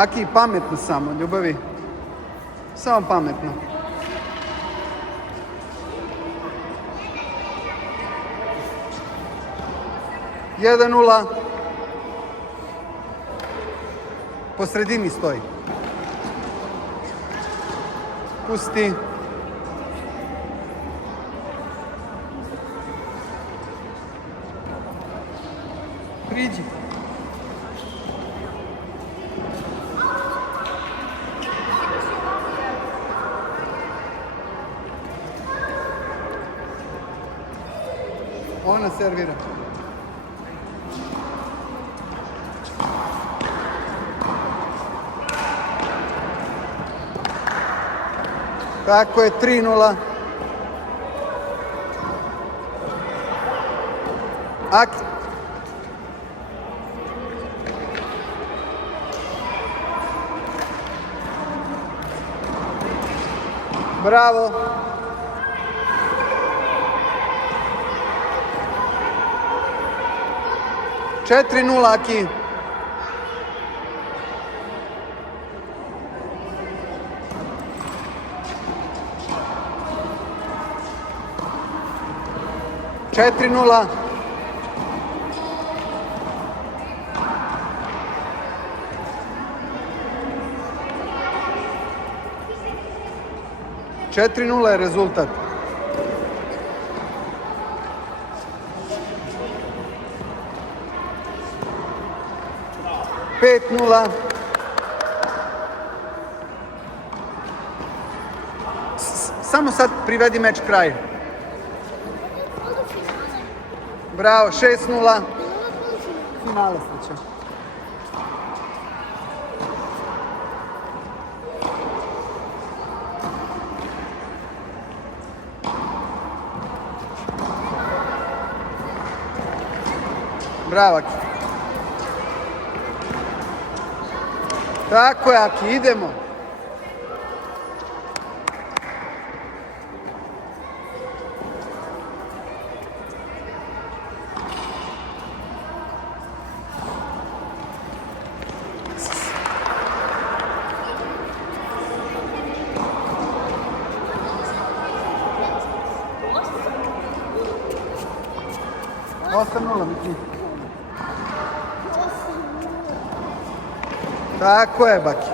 Aki, pametno samo, ljubavi. Samo pametno. Jedan nula. Po sredini stoji. Pusti. Priđi. Ona servira. Tako je, 3-0. Aki. Bravo. Četiri nula, Aki. Četiri nula. Četiri nula je rezultat. 5-0. Samo sad privedi meč kraju. Bravo, 6-0. Finale sreće. Bravo, Aki. Tako je, Aki, idemo. Osam nula, Miki. Tako je, Baki.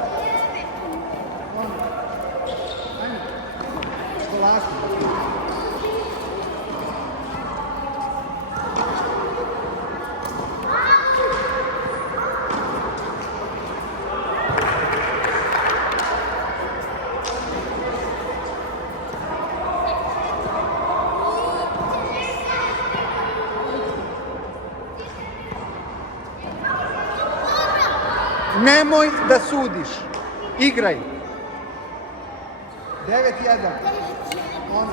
Nemoj da sudiš. Igraj. 9-1. Ona.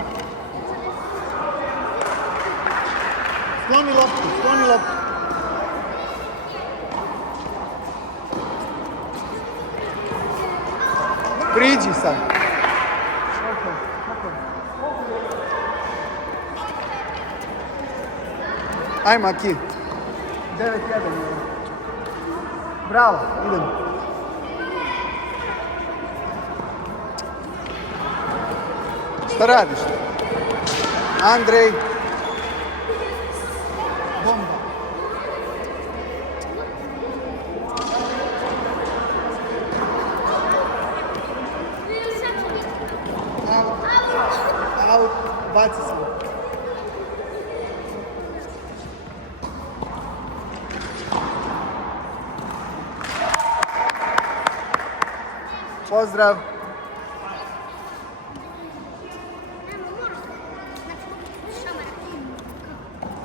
Skloni loptu, skloni loptu. Priđi sad. Ajmo, Aki. 9-1. Bravo, idemo. Šta radiš? Andrej. Bomba. Out. Baci se. Pozdrav.